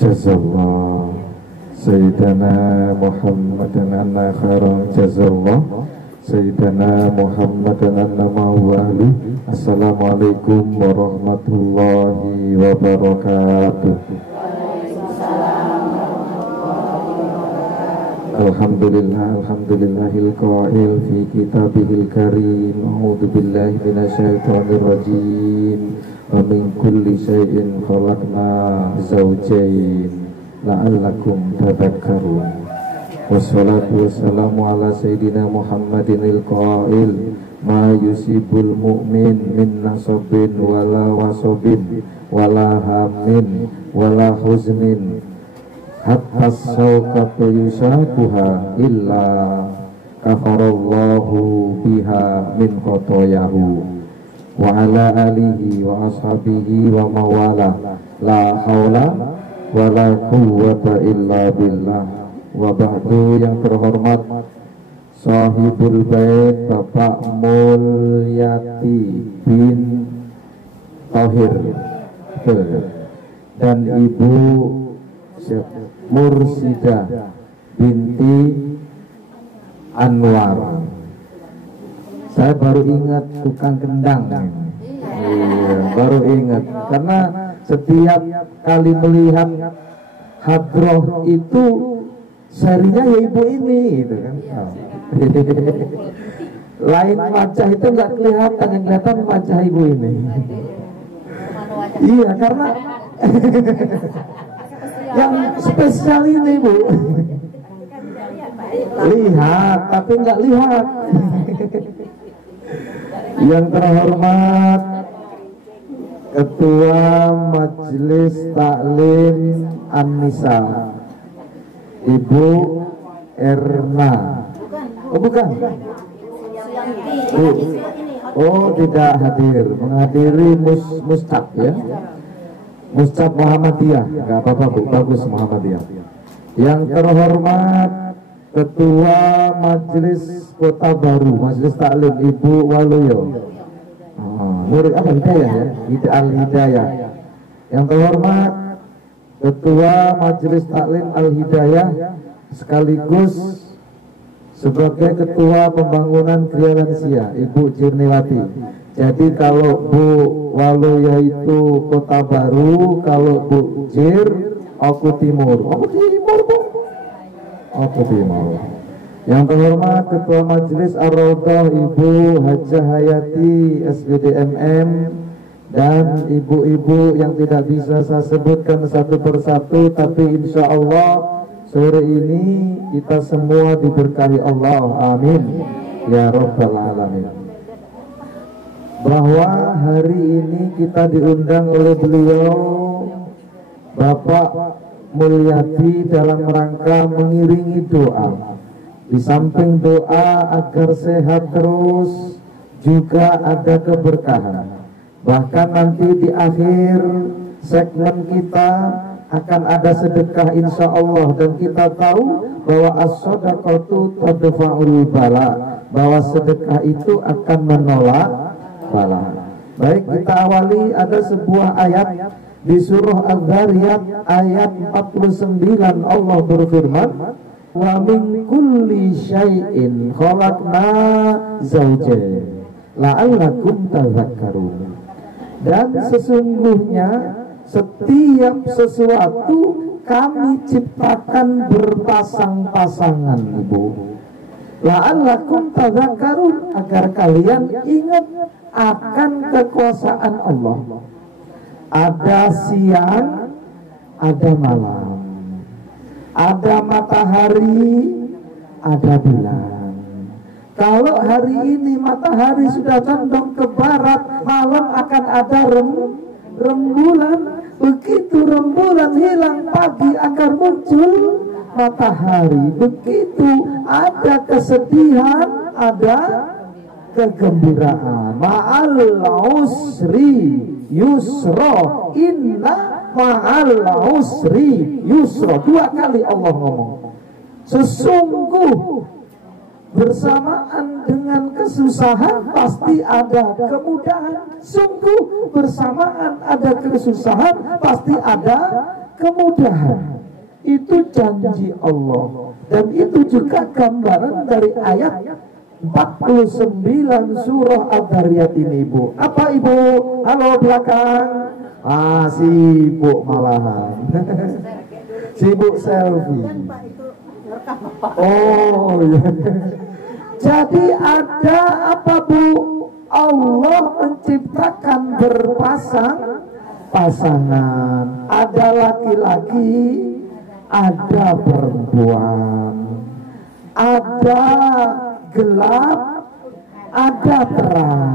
Jazallah Sayyidana Muhammadan anna khairan jazallah Sayyidana Muhammadan anna ma'wali. Assalamualaikum warahmatullahi wabarakatuh. Alhamdulillahil qail fi kitabihil karim. A'udzu billahi minasyaitonir rajim. Wa min kulli syai'in khalaqna zawjayn la'allakum tadhakkarun. Wassalatu wassalamu ala sayyidina Muhammadinil qail ma yusibul mu'min min nasabin wala wasabin wala hamin wala huznin hatta sawqatu yusakuha illa kafarallahu biha min khotoyahu. Wa ala alihi wa ashabihi wa mawala la hawla wa la quwwata illa billah. Wa ba'du, yang terhormat Sahibul Bait Bapak Mulyati bin Thohir dan Ibu Mursidah binti Anwar. Saya baru ingat tukang kendang. Iya, baru ingat karena setiap kali melihat hadroh itu serinya ya ibu ini gitu kan. Lain wajah itu nggak kelihatan, yang kelihatan wajah ibu ini. Iya, karena yang spesial ini bu. Lihat tapi nggak lihat. Yang terhormat Ketua Majelis Taklim An-Nisa Ibu Erna. Oh bukan. Oh tidak hadir, menghadiri Mustaq ya. Mustaq Muhammadiyah. Enggak apa-apa Bu, bagus Muhammadiyah. Yang terhormat Ketua Majelis Kota Baru, Majelis Taklim Ibu Waluyo. Murid apa Hidayah ya? Al-Hidayah. Yang terhormat Ketua Majelis Taklim Al-Hidayah sekaligus sebagai Ketua Pembangunan Kriya Lansia Ibu Jirniwati. Jadi kalau Bu Waluyo itu Kota Baru, kalau Bu Jir Oku Timur. Oku Timur Bu. Oku Timur. Yang terhormat Ketua Majelis Ar-Raudhah Ibu Hajah Hayati SBDMM dan ibu-ibu yang tidak bisa saya sebutkan satu persatu, tapi insya Allah sore ini kita semua diberkahi Allah, amin ya Rabbal Alamin. Bahwa hari ini kita diundang oleh beliau Bapak Mulyati dalam rangka mengiringi doa. Di samping doa agar sehat terus, juga ada keberkahan. Bahkan nanti di akhir segmen kita akan ada sedekah insya Allah. Dan kita tahu bahwa as-shadaqatu tadfa'ul bala, bahwa sedekah itu akan menolak bala. Baik, kita awali ada sebuah ayat di surah Al-Dhariyat ayat 49. Allah berfirman, wa min kulli syai'in khalaqna zawjayn la'allakum tadhakkarun. Dan sesungguhnya setiap sesuatu kami ciptakan berpasang-pasangan Ibu. La'allakum tadhakkarun, agar kalian ingat akan kekuasaan Allah. Ada siang, ada malam. Ada matahari, ada bulan. Kalau hari ini matahari sudah condong ke barat, malam akan ada rembulan. Begitu rembulan hilang, pagi akan muncul matahari. Begitu ada kesedihan, ada kegembiraan. Ma'al usri yusra, inna ma'al usri yusra. Dua kali Allah ngomong. Sesungguh bersamaan dengan kesusahan pasti ada kemudahan. Sungguh bersamaan ada kesusahan pasti ada kemudahan. Itu janji Allah. Dan itu juga gambaran dari ayat 49 surah Ad-Dariyat ini, Ibu. Apa, Ibu? Halo belakang. Sibuk malahan. Sibuk selfie. Oh iya. Jadi ada apa, Bu? Allah menciptakan pasangan. Ada laki-laki, ada perempuan, ada gelap, ada terang.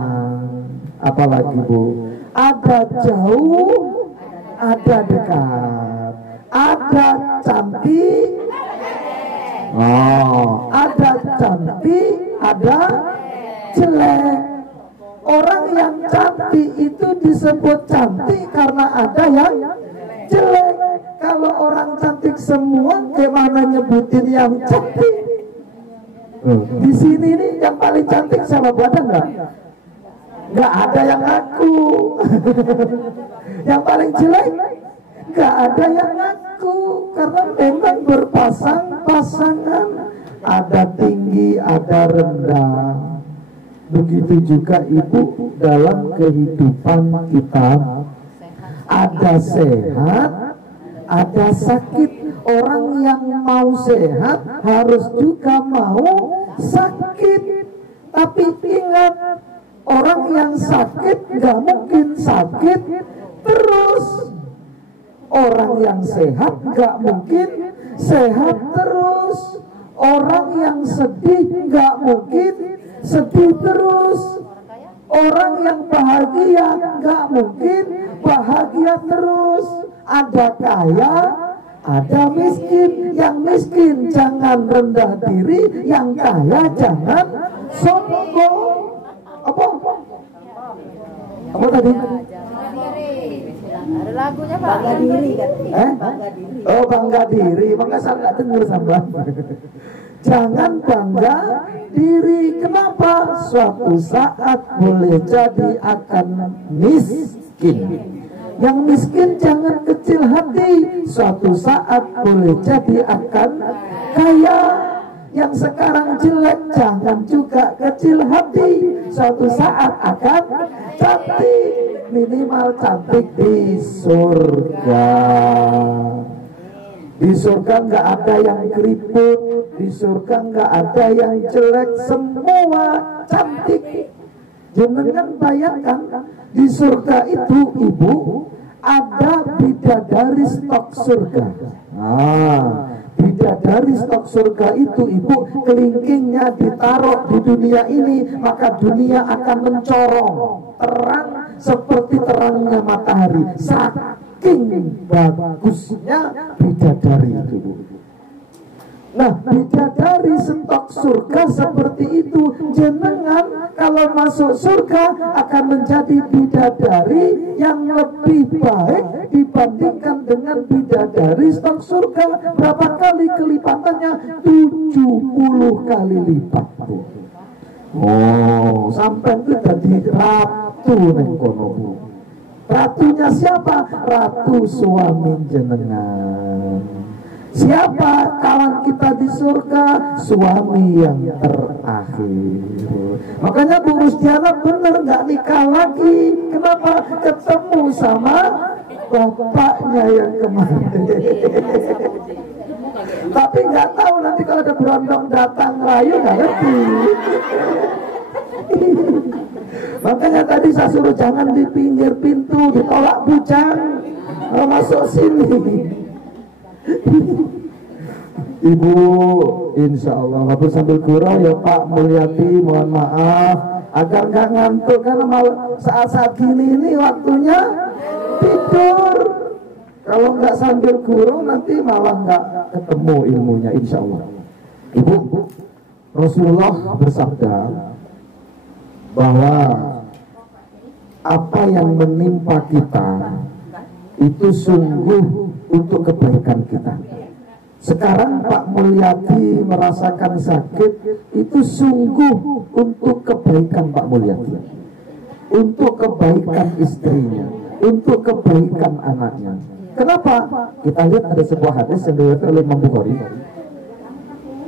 Apalagi, Bu? Ada jauh, ada dekat, ada cantik, ada cantik, ada jelek. Orang yang cantik itu disebut cantik karena ada yang jelek. Kalau orang cantik semua, gimana nyebutin yang cantik? Di sini nih yang paling cantik siapa, ada nggak? Nggak ada yang ngaku. Yang paling jelek nggak ada yang ngaku, karena memang berpasangan. Ada tinggi, ada rendah. Begitu juga, Ibu, dalam kehidupan kita. Ada sehat, ada sakit. Orang yang mau sehat harus juga mau sakit. Tapi ingat, orang yang sakit gak mungkin sakit terus. Orang yang sehat gak mungkin sehat terus. Orang yang sedih gak mungkin sedih terus. Orang yang bahagia gak mungkin bahagia terus. Ada kaya, ada miskin. Yang miskin jangan rendah diri, yang kaya jangan sombong. Apa tadi? Ada lagunya, Pak. Bangga diri kan? Bangga diri. Oh, bangga diri. Maka saya nggak dengar sama. Jangan bangga diri. Kenapa? Suatu saat boleh jadi akan miskin. Yang miskin jangan kecil hati. Suatu saat boleh jadi akan kaya. Yang sekarang jelek jangan juga kecil hati. Suatu saat akan cantik. Minimal cantik di surga. Di surga nggak ada yang keriput. Di surga nggak ada yang jelek. Semua cantik. Jangan bayangkan, di surga itu, Ibu, ada bidadari stok surga. Bidadari stok surga itu, Ibu, kelingkingnya ditaruh di dunia ini, maka dunia akan mencorong terang seperti terangnya matahari. Saking bagusnya bidadari itu, Bu. Nah, bidadari stok surga seperti itu. Jenengan kalau masuk surga akan menjadi bidadari yang lebih baik dibandingkan dengan bidadari stok surga. Berapa kali kelipatannya? 70 kali lipat, Bu. Oh, sampai itu jadi ratu neng kono, Bu. Ratunya siapa? Ratu suami jenengan. Siapa kawan kita di surga? Suami yang terakhir. Makanya Bu Rusdiana bener nggak nikah lagi. Kenapa? Ketemu sama bapaknya yang kemarin. Tapi nggak tahu nanti kalau ada berondong datang rayu, nggak ngerti. Makanya tadi saya suruh jangan di pinggir pintu, ditolak bujang. Kalau masuk sini. Ibu, insya Allah habis sambil gurau ya Pak Mulyati, mohon maaf agar nggak ngantuk, karena saat-saat gini ini waktunya tidur. Kalau nggak sambil gurau nanti malah nggak ketemu ilmunya, insya Allah. Ibu, Rasulullah bersabda bahwa apa yang menimpa kita itu sungguh untuk kebaikan kita. Sekarang Pak Mulyati merasakan sakit, itu sungguh untuk kebaikan Pak Mulyati, untuk kebaikan istrinya, untuk kebaikan anaknya. Kenapa? Kita lihat ada sebuah hadis yang diriwayatkan oleh Imam Bukhari.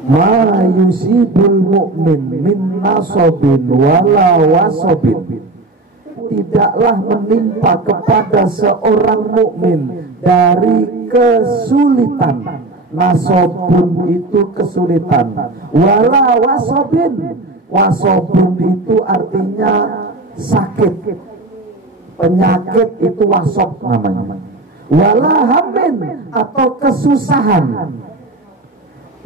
Ma yusibul mu'min min nasobin wala wasobin. Tidaklah menimpa kepada seorang mukmin dari kesulitan. Nasobun itu kesulitan, wala wasobin. Wasobun itu artinya sakit, penyakit, itu wasob namanya. Wala hamin atau kesusahan,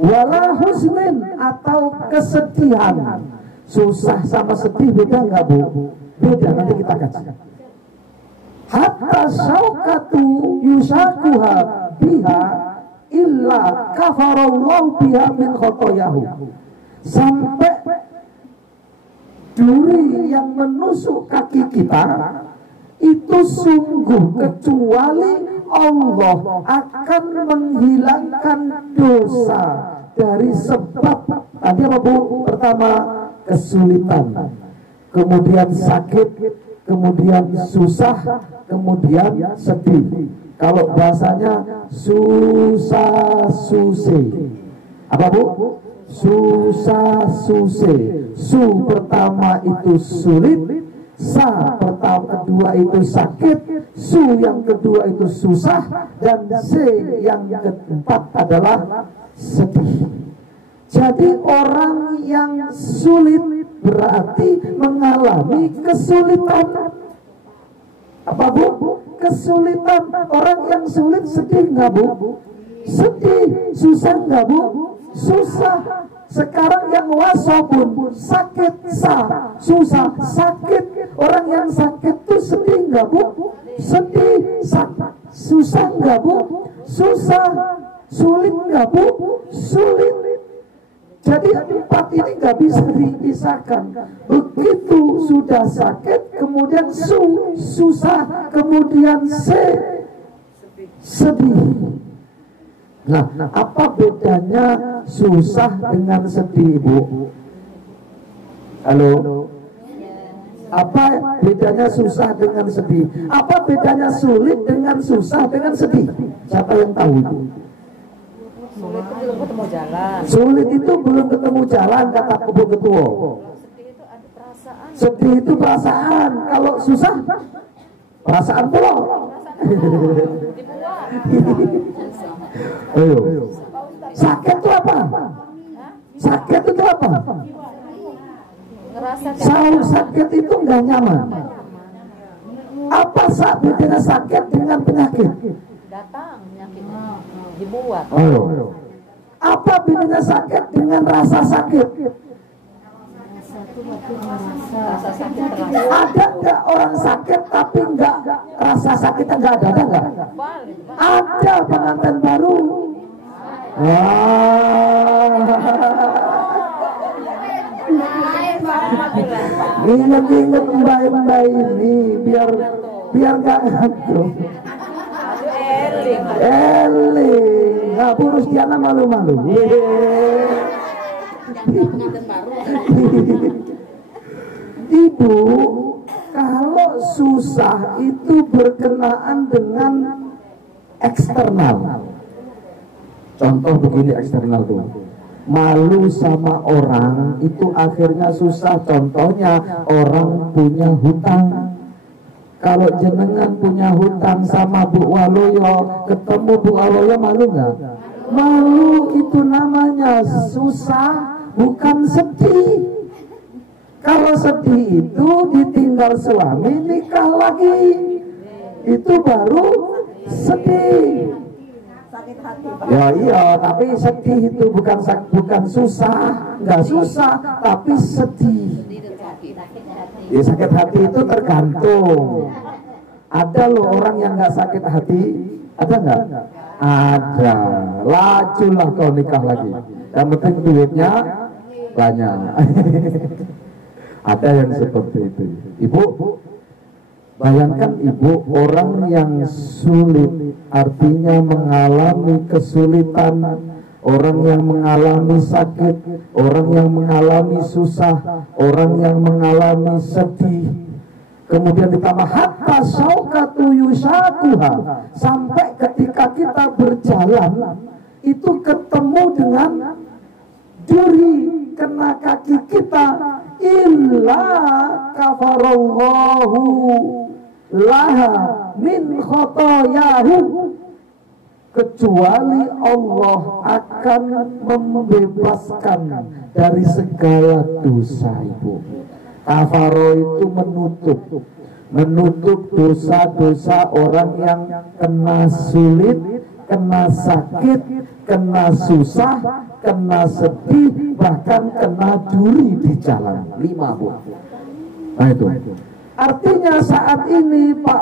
wala husnin atau kesedihan. Susah sama sedih beda nggak Bu? Beda, nanti kita kaji. Hatta syaukatu yusakuha biha illa kafarallahu biha min khotoyahu. Sampai duri yang menusuk kaki kita itu sungguh kecuali Allah akan menghilangkan dosa dari sebab tadi apa Bu? Pertama kesulitan, kemudian sakit, kemudian susah, kemudian sedih. Kalau bahasanya susah suse. Apa Bu? Susah suse. Su pertama itu sulit, sa pertama kedua itu sakit, su yang kedua itu susah, dan se yang keempat adalah sedih. Jadi orang yang sulit berarti mengalami kesulitan. Apa Bu? Kesulitan. Orang yang sulit sedih nggak Bu? Sedih. Susah nggak Bu? Susah. Sekarang yang wasobun sakit, susah, sakit. Orang yang sakit tuh sedih nggak Bu? Sedih. Susah nggak Bu? Susah. Sulit nggak Bu? Sulit. Jadi empat ini nggak bisa dipisahkan. Begitu sudah sakit, kemudian susah, kemudian sedih. Nah, apa bedanya susah dengan sedih, Bu? Halo? Apa bedanya susah dengan sedih? Apa bedanya sulit dengan susah dengan sedih? Siapa yang tahu itu? Sulit itu belum ketemu jalan. Sulit itu belum ketemu jalan, kata Kubu Ketua. Sedih itu ada perasaan. Sedih itu perasaan. Kalau susah, perasaan pula. Ayo. Sakit itu apa? Sakit itu apa? Sakit itu nggak nyaman. Apa bedanya sakit dengan penyakit? Datang penyakitnya, dibuat. Ayo. Apa bedanya sakit dengan rasa sakit? Rasa sakit terasa. Ada nggak orang sakit tapi nggak rasa sakitnya nggak ada nggak? Ada pengantin baru. Wah. Ingat-ingat mbak-mbak ini biar nggak ngantuk. Eling, nggak burus Diana malu-malu. Ibu, kalau susah itu berkenaan dengan eksternal. Contoh begini eksternal tuh. Malu sama orang itu akhirnya susah. Contohnya orang punya hutang. Kalau jenengan punya hutang sama Bu Waloyo, ketemu Bu Waloyo malu nggak? Malu, itu namanya susah, bukan sedih. Kalau sedih itu ditinggal suami nikah lagi, itu baru sedih. Ya iya, tapi sedih itu bukan susah, nggak susah, tapi sedih. Ya sakit hati itu tergantung. Ada loh orang yang nggak sakit hati, ada nggak? Ada. Lajulah kau nikah lagi. Yang penting duitnya banyak. Ada yang seperti itu. Ibu, bayangkan Ibu, orang yang sulit, artinya mengalami kesulitan, orang yang mengalami sakit, orang yang mengalami susah, orang yang mengalami sedih, Kemudian ditambah hatta syaukatu yushakuha, sampai ketika kita berjalan itu ketemu dengan duri kena kaki kita, illa kafarallahu laha min khotoyahu, kecuali Allah akan membebaskan dari segala dosa ibu. Kafaro itu menutup dosa-dosa orang yang kena sulit, kena sakit, kena susah, kena sedih, bahkan kena duri di jalan. 5 bu. Nah itu. Artinya saat ini Pak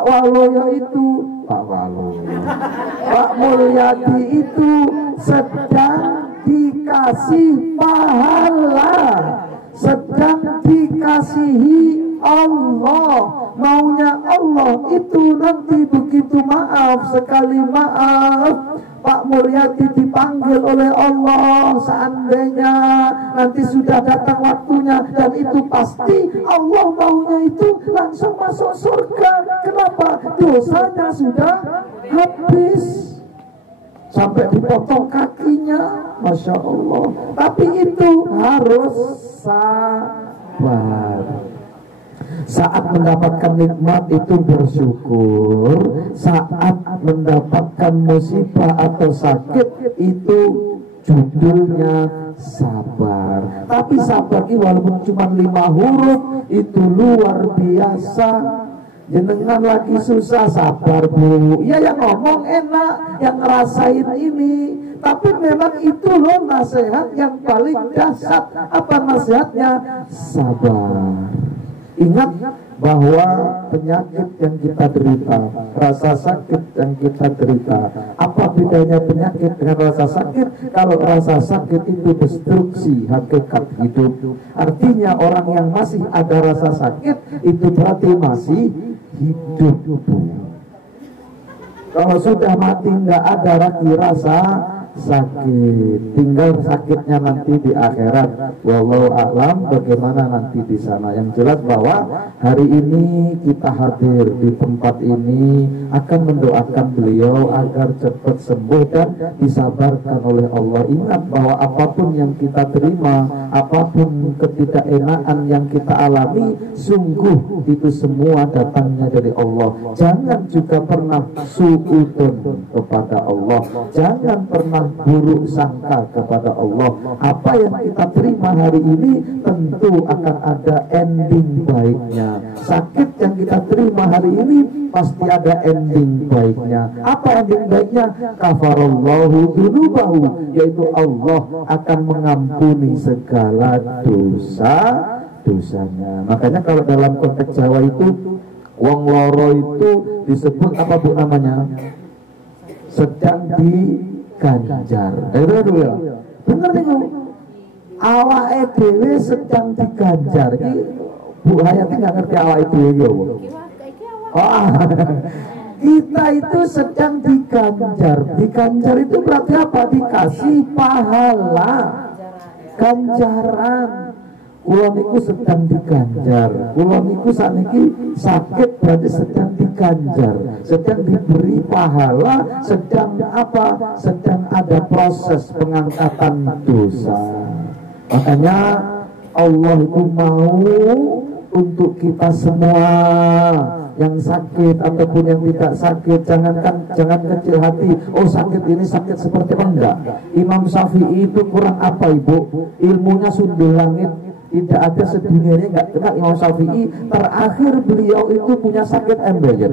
Mulyadi itu sedang dikasih pahala, sedang dikasihi Allah. Maunya Allah itu nanti begitu maaf, sekali maaf Pak Mulyadi dipanggil oleh Allah, seandainya nanti sudah datang waktunya, dan itu pasti Allah maunya itu langsung masuk surga. Kenapa? Dosanya sudah habis, sampai dipotong kakinya, Masya Allah. Tapi itu harus sabar. Saat mendapatkan nikmat itu bersyukur, saat mendapatkan musibah atau sakit itu judulnya sabar. Tapi sabar ini walaupun cuma 5 huruf itu luar biasa. Jenengan lagi susah, sabar bu. Ya yang ngomong enak, yang ngerasain ini. Tapi memang itu loh nasihat yang paling dahsyat. Apa nasihatnya? Sabar. Ingat bahwa penyakit yang kita derita, rasa sakit yang kita derita, apa bedanya penyakit dengan rasa sakit? Kalau rasa sakit itu destruksi hakikat hidup. Artinya orang yang masih ada rasa sakit itu berarti masih hidup. Kalau sudah mati nggak ada lagi rasa sakit, tinggal sakitnya nanti di akhirat. Wallahu a'lam bagaimana nanti di sana. Yang jelas bahwa hari ini kita hadir di tempat ini akan mendoakan beliau agar cepat sembuh dan disabarkan oleh Allah. Ingat bahwa apapun yang kita terima, apapun ketidakenaan yang kita alami, sungguh itu semua datangnya dari Allah. Jangan juga pernah suudzon kepada Allah, jangan pernah buruk sangka kepada Allah. Apa yang kita terima hari ini tentu akan ada ending baiknya. Sakit yang kita terima hari ini pasti ada ending baiknya. Apa ending baiknya? Kafarallahu dzunubahu, yaitu Allah akan mengampuni segala dosanya. Makanya kalau dalam konteks Jawa itu wong loro itu disebut apa bu namanya? Sedang diganjar. Itu dulu ya. Bener nih bu. Awake dhewe sedang diganjar. Ini Bu Hayati nggak ngerti awake dhewe ya bu. Oh, kita itu sedang diganjar. Diganjar itu berarti apa? Dikasih pahala, ganjaran. Kulo niku sedang diganjar. Kulo niku saniki sakit berarti sedang diganjar, sedang diberi pahala, sedang apa? Sedang ada proses pengangkatan dosa. Makanya Allah itu mau untuk kita semua yang sakit ataupun yang tidak sakit, jangan kecil hati. Oh sakit ini sakit seperti apa? Enggak. Imam Syafi'i itu kurang apa ibu? Ilmunya sundul langit, tidak ada sedunianya enggak kenal Imam Syafi'i. Terakhir beliau itu punya sakit embeyer.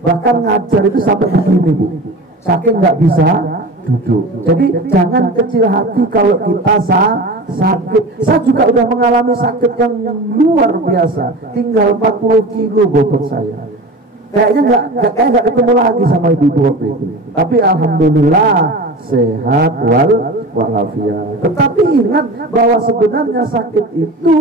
Bahkan ngajar itu sampai begini bu, saking nggak bisa duduk. Jadi jangan kecil hati kalau kita sakit. Saya juga udah mengalami sakit yang luar biasa. Tinggal 40 kilo bobot saya. Kayaknya nggak ketemu lagi sama ibu-ibu waktu itu. Tapi alhamdulillah sehat walafiat. Tetapi ingat bahwa sebenarnya sakit itu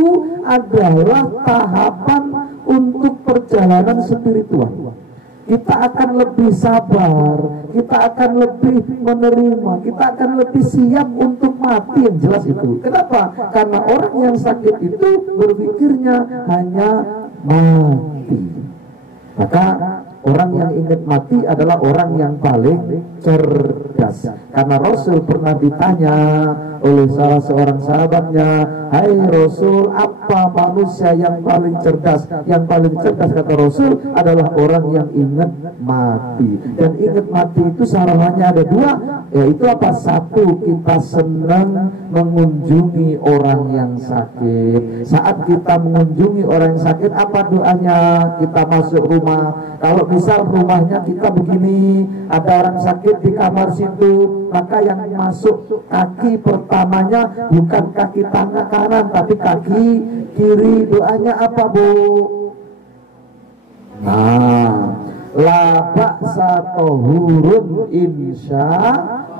adalah tahapan untuk perjalanan spiritual. Kita akan lebih sabar, kita akan lebih menerima, kita akan lebih siap untuk mati, yang jelas itu. Kenapa? Karena orang yang sakit itu berpikirnya hanya mati. Maka orang yang ingat mati adalah orang yang paling cerdas. Karena Rasul pernah ditanya oleh salah seorang sahabatnya, "Hai Rasul, apa manusia yang paling cerdas?" Yang paling cerdas, kata Rasul, adalah orang yang ingat mati. Dan ingat mati itu syaratnya ada dua, yaitu apa? Satu, kita senang mengunjungi orang yang sakit. Saat kita mengunjungi orang yang sakit, apa doanya? Kita masuk rumah, kalau misal rumahnya kita begini, ada orang sakit di kamar situ, maka yang masuk kaki pertamanya bukan kaki tangan kanan, tapi kaki kiri. Doanya apa, Bu? Nah, la ba'sa tahurun insya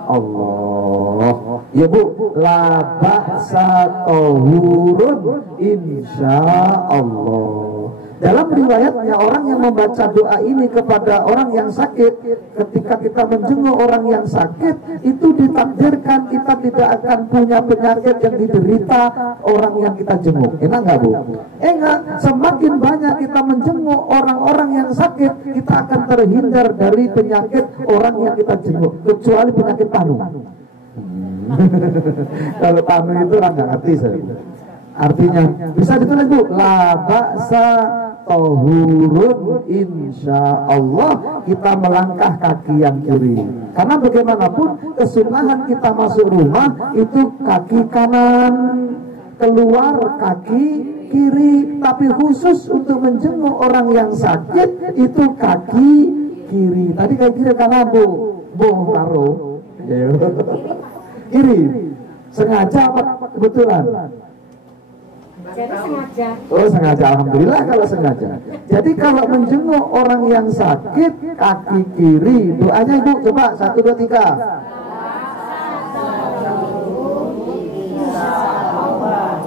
Allah. Ya Bu, la ba'sa tahurun insya Allah. Dalam riwayatnya, orang yang membaca doa ini kepada orang yang sakit, ketika kita menjenguk orang yang sakit, itu ditakdirkan kita tidak akan punya penyakit yang diderita orang yang kita jenguk. Enak nggak, Bu? Enak. Semakin banyak kita menjenguk orang-orang yang sakit, kita akan terhindar dari penyakit orang yang kita jenguk, kecuali penyakit panu. Kalau panu itu orang nggak ngerti saya. Artinya bisa ditulis, Bu, la ba'sa tahurun insya Allah, kita melangkah kaki yang kiri. Karena bagaimanapun kesunahan kita masuk rumah itu kaki kanan, keluar kaki kiri. Tapi khusus untuk menjenguk orang yang sakit itu kaki kiri. Tadi kaki kiri kanan, Bu, taruh kiri. Sengaja apa kebetulan? Jadi sengaja. Oh, sengaja. Alhamdulillah kalau sengaja. Jadi kalau menjenguk orang yang sakit, kaki kiri. Doanya Ibu, coba 1, 2, 3.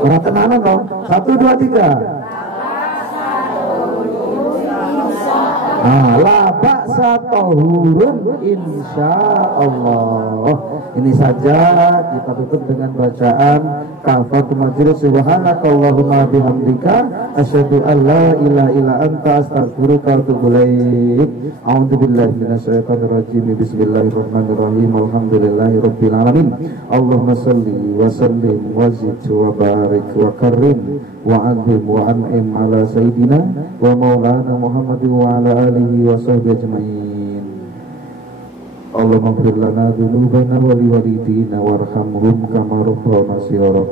Orang tenanan dong. 1, 2, 3. La ba'sa tahurun insya Allah. Ini saja kita tutup dengan bacaan kafatul majlis. Subhanakallahumma bihamdika asyhadu an la ilaha illa anta astaghfiruka wa atubu ilaik. A'udzu billahi minasyaitonir rajim. Bismillahirrahmanirrahim. Alhamdulillahirabbil alamin. Allahumma shalli wa sallim wa zid wa barik wa karim wa azim wa an'im ala sayyidina wa maulana Muhammadin wa ala alihi wa sahbihi ajma'in. Allahumma ighfir lana dzunubana wa liwalidina warhamhum kama rabbawna shighara.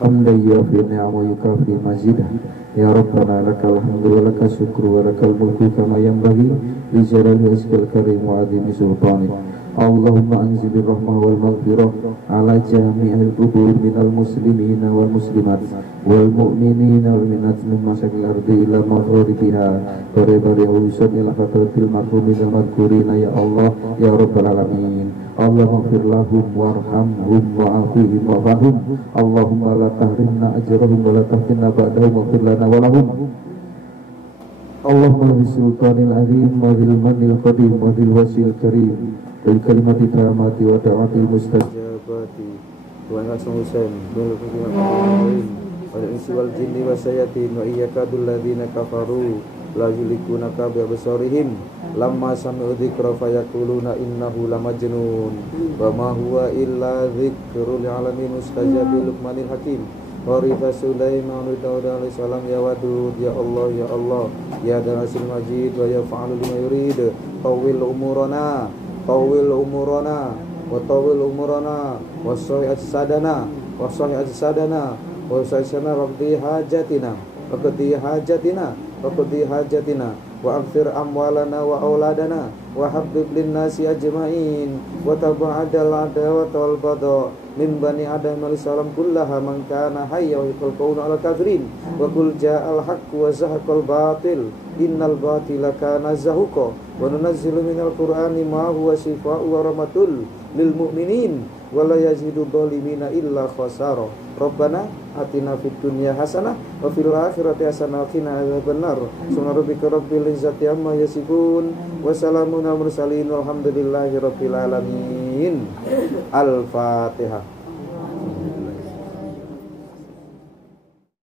Hamdan yafi ni'amika fi mazidah. Ya Rabbana lakal hamdu wa lakal syukru wa lakal mulku kama yanbaghi li jalali wajhikal karim wa 'azimi sultanik. Allahumma anzilir rahmah wal maghfirah ala jami'il qubur minal muslimina wal muslimat wal mu'minina wal minat min masyakil ardi ila maghribiha bari-bari usad ila fatratil marhumin al madhkurina ya Allah ya Rabbal alamin. Allahumma ighfir lahum warhamhum wa'afihim wa'fahum. Allahumma la tahrimna ajrahum wa la tahtimna ba'dahum waghfir lana wa lahum. Allahumma bisultanil azim wa bil manil qadim wa bil wasil karim bil kalimati tamati wa da'watil mustajabati wa Hasan Husain bil kalimati wal insi wal jinni wa sayatin wa iyyakadul ladzina kafaru la yulikunaka bi absarihim lamma sami'u dzikra fayaquluna innahu lamajnun wa ma huwa illa dzikrul alamin mustajabil luqmanil hakim. Warita Sulaiman Dawud alaihi salam ya wadud ya Allah ya darasil majid wa ya fa'alu lima yurid tawil umurana wa tawil umurana wa sayyid sadana wa sayyidana waqti hajatina wa amfir amwalana wa auladana wa habib linnasi ajma'in wa taba'adal adawa wal bada min bani adam salam kullaha man kana hayya wa yaquluna ala kafirin wa qul ja'al haqq wa zahaqal batil innal batila kana zahuqa wa nunazzilu minal qur'ani ma huwa shifaa'un wa rahmatul lil mu'minin wa la yazidu dhalimina illa khasara. Rabbana atina fid dunya hasanah wa fil akhirati hasanah wa qina adzabannar. Subhana rabbika rabbil izzati amma yasifun wa salamun alal mursalin walhamdulillahi rabbil alamin. Al-Fatihah.